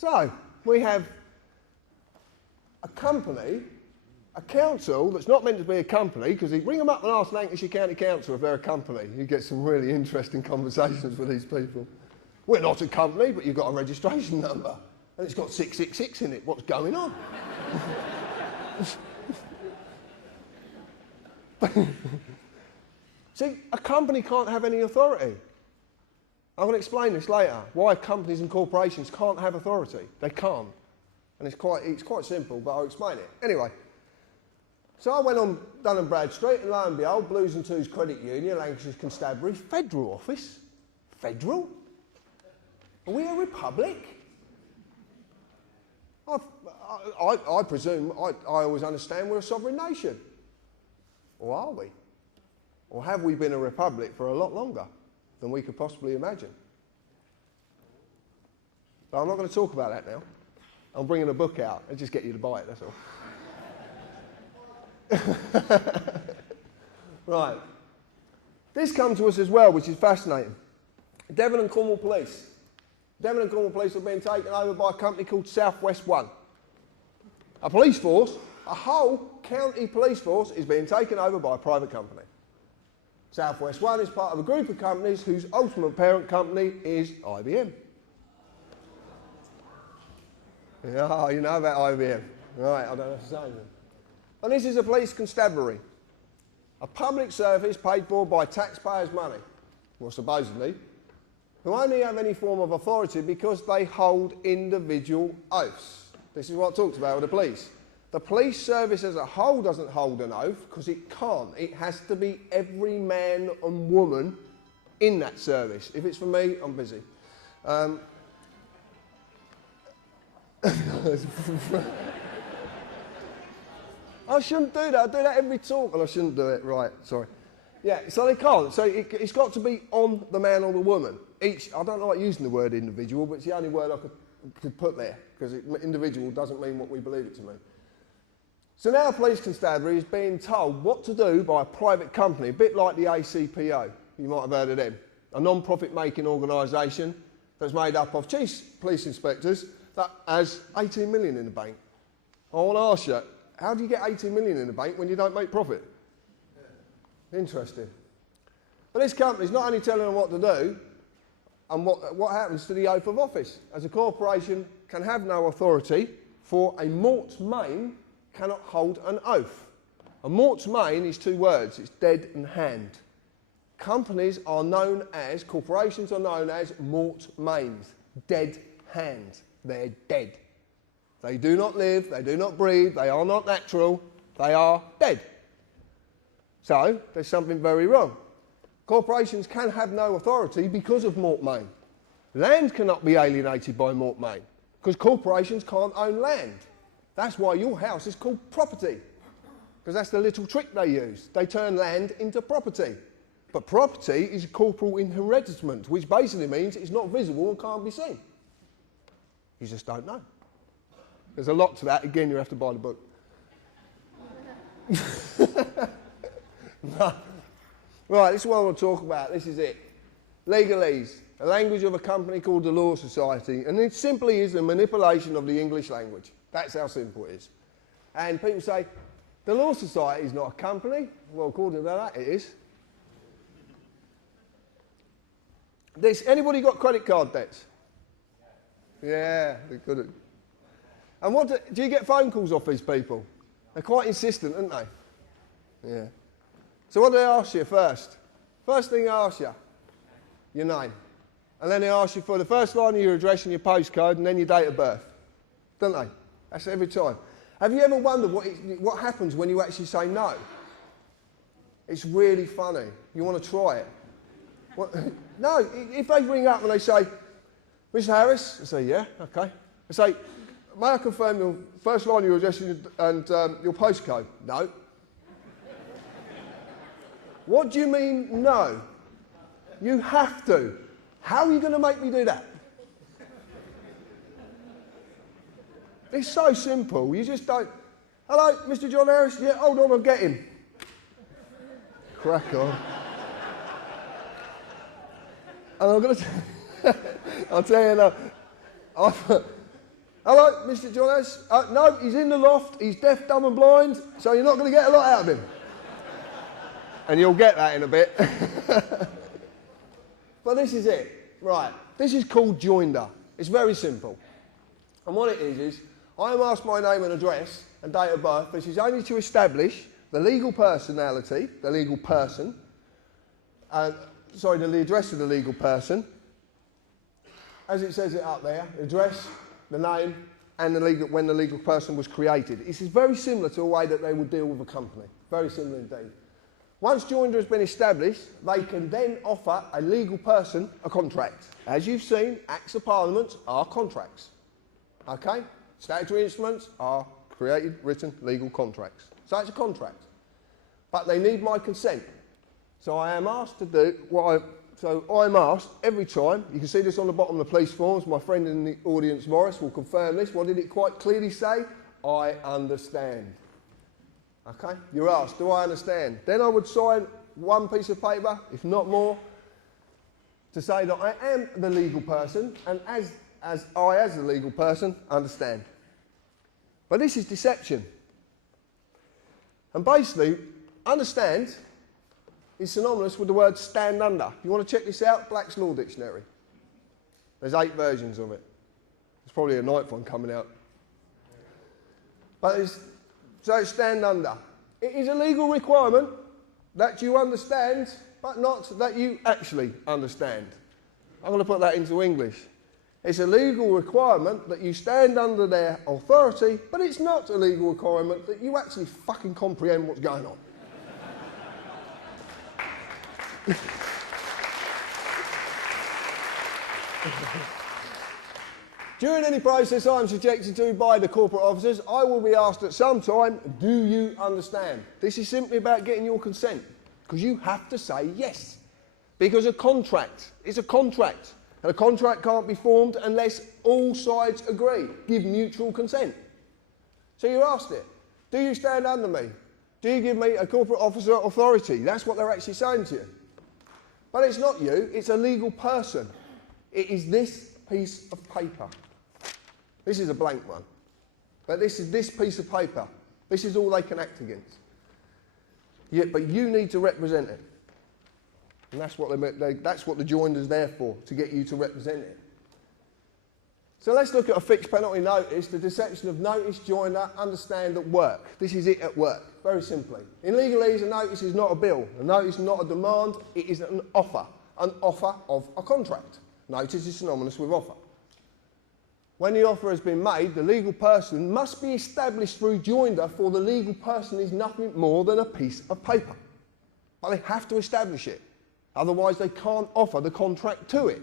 So, we have a company, a council that's not meant to be a company, because you bring them up and ask Lancashire County Council if they're a company. You get some really interesting conversations with these people. We're not a company, but you've got a registration number. And it's got 666 in it. What's going on? See, a company can't have any authority. I'm going to explain this later, why companies and corporations can't have authority. They can't. And it's quite simple, but I'll explain it. Anyway, so I went on Dun & Bradstreet, and lo and behold, Blues and Twos Credit Union, Lancashire's Constabulary, federal office. Federal? Are we a republic? I presume, I always understand we're a sovereign nation. Or are we? Or have we been a republic for a lot longer than we could possibly imagine? But I'm not going to talk about that now. I'm bringing a book out and just get you to buy it, that's all. Right. This comes to us as well, which is fascinating. Devon and Cornwall Police. Devon and Cornwall Police have been taken over by a company called South West One. A police force, a whole county police force, is being taken over by a private company. South West One is part of a group of companies whose ultimate parent company is IBM. Oh, you know about IBM. Right, I don't have to say anything. And this is a police constabulary. A public service paid for by taxpayers' money, well, supposedly, who only have any form of authority because they hold individual oaths. This is what I talked about with the police. The police service as a whole doesn't hold an oath because it can't. It has to be every man and woman in that service. If it's for me, I'm busy. I shouldn't do that. I do that every talk, and I shouldn't do it. Right, sorry. Yeah, so they can't. So it's got to be on the man or the woman. I don't like using the word individual, but it's the only word I could put there, because individual doesn't mean what we believe it to mean. So now Police Constabulary is being told what to do by a private company, a bit like the ACPO. You might have heard of them. A non-profit making organisation that's made up of chief police inspectors that has 18 million in the bank. I want to ask you, how do you get 18 million in the bank when you don't make profit? Interesting. But this company's not only telling them what to do, and what happens to the oath of office. As a corporation can have no authority, for a mort's main cannot hold an oath. A mort's main is two words, it's dead and hand. Companies are known as, corporations are known as mort mains, dead hand. They're dead. They do not live, they do not breathe, they are not natural, they are dead. So, there's something very wrong. Corporations can have no authority because of mort main. Land cannot be alienated by mort main, because corporations can't own land. That's why your house is called property, because that's the little trick they use. They turn land into property. But property is a corporal inheritance, which basically means it's not visible and can't be seen. You just don't know. There's a lot to that. Again, you have to buy the book. Right, this is what I want to talk about. This is it. Legalese, a language of a company called the Law Society. And it simply is a manipulation of the English language. That's how simple it is. And people say, the Law Society is not a company. Well, according to that, it is. Anybody got credit card debts? Yeah, they couldn't. And do you get phone calls off these people? They're quite insistent, aren't they? Yeah. So what do they ask you first? First thing they ask you, your name. And then they ask you for the first line of your address and your postcode and then your date of birth. Don't they? That's every time. Have you ever wondered what happens when you actually say no? It's really funny. You want to try it. No, if they ring up and they say, Mr. Harris, I say, yeah, okay. I say, may I confirm your first line of your address and your postcode? No. What do you mean, no? You have to. How are you going to make me do that? It's so simple. You just don't. Hello, Mr. John Harris? Yeah, hold on, I'll get him. Crack on. And I'm going to... I'll tell you now, Hello, Mr. Jonas? No, he's in the loft. He's deaf, dumb and blind, so you're not going to get a lot out of him. And you'll get that in a bit. But this is it. Right. This is called joinder. It's very simple. And what it is I am asked my name and address and date of birth. This is only to establish the legal personality, the legal person, the address of the legal person, as it says it up there, the address, the name, and when the legal person was created. This is very similar to a way that they would deal with a company. Very similar indeed. Once joinder has been established, they can then offer a legal person a contract. As you've seen, Acts of Parliament are contracts. Okay? Statutory instruments are created, written, legal contracts. So it's a contract. But they need my consent. So I am asked to do I'm asked every time, you can see this on the bottom of the police forms, my friend in the audience, Morris, will confirm this. What did it quite clearly say? I understand. Okay? You're asked, do I understand? Then I would sign one piece of paper, if not more, to say that I am the legal person, and as the legal person, understand. But this is deception. And basically, understand is synonymous with the word stand under. You want to check this out? Black's Law Dictionary. There's 8 versions of it. There's probably a 9th one coming out. But it's stand under. It is a legal requirement that you understand, but not that you actually understand. I'm going to put that into English. It's a legal requirement that you stand under their authority, but it's not a legal requirement that you actually fucking comprehend what's going on. During any process I am subjected to by the corporate officers, I will be asked at some time, do you understand? This is simply about getting your consent, because you have to say yes. Because a contract is a contract, and a contract can't be formed unless all sides agree, give mutual consent. So you're asked it, do you stand under me? Do you give me a corporate officer authority? That's what they're actually saying to you. But it's not you, it's a legal person. It is this piece of paper. This is a blank one. But this is this piece of paper. This is all they can act against. Yeah, but you need to represent it. And that's what the joinder's there for, to get you to represent it. So let's look at a fixed penalty notice, the deception of notice, joinder, understand at work. This is it at work, very simply. In legalese, a notice is not a bill. A notice is not a demand, it is an offer of a contract. Notice is synonymous with offer. When the offer has been made, the legal person must be established through joinder, for the legal person is nothing more than a piece of paper. But they have to establish it. Otherwise, they can't offer the contract to it.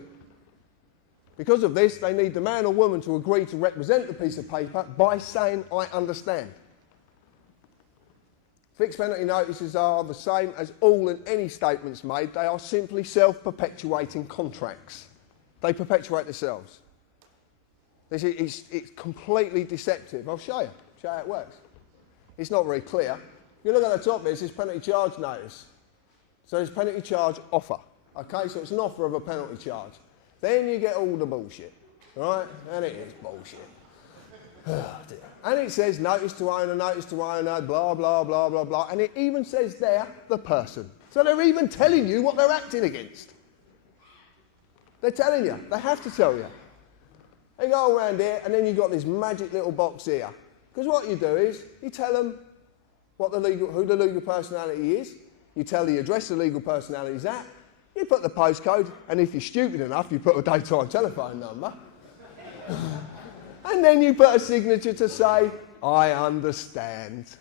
Because of this, they need the man or woman to agree to represent the piece of paper by saying, I understand. Fixed penalty notices are the same as all and any statements made. They are simply self-perpetuating contracts. They perpetuate themselves. It's completely deceptive. I'll show you how it works. It's not very clear. If you look at the top there, it says penalty charge notice. So it's penalty charge offer. Okay, so it's an offer of a penalty charge. Then you get all the bullshit, right? And it is bullshit. And it says notice to owner, blah, blah, blah, blah, blah. And it even says there, the person. So they're even telling you what they're acting against. They're telling you. They have to tell you. They go around here, and then you've got this magic little box here. Because what you do is, you tell them who the legal personality is. You tell the address the legal personality is at. You put the postcode, and if you're stupid enough, you put a daytime telephone number. And then you put a signature to say, I understand.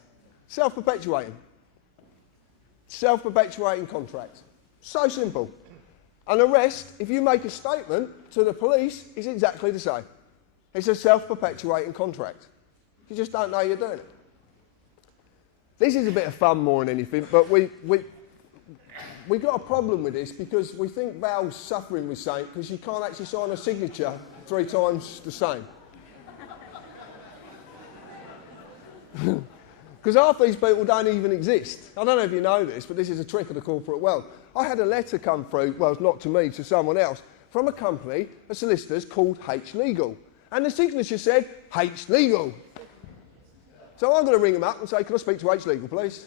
Self-perpetuating. Self-perpetuating contract. So simple. And the rest, if you make a statement to the police, is exactly the same. It's a self-perpetuating contract. You just don't know you're doing it. This is a bit of fun more than anything, but we got a problem with this because we think Val's suffering with something because you can't actually sign a signature 3 times the same. Because half these people don't even exist. I don't know if you know this, but this is a trick of the corporate world. I had a letter come through, well, it's not to me, to someone else, from a company, a solicitor's called H Legal. And the signature said, H legal. So I'm going to ring them up and say, can I speak to H legal, please?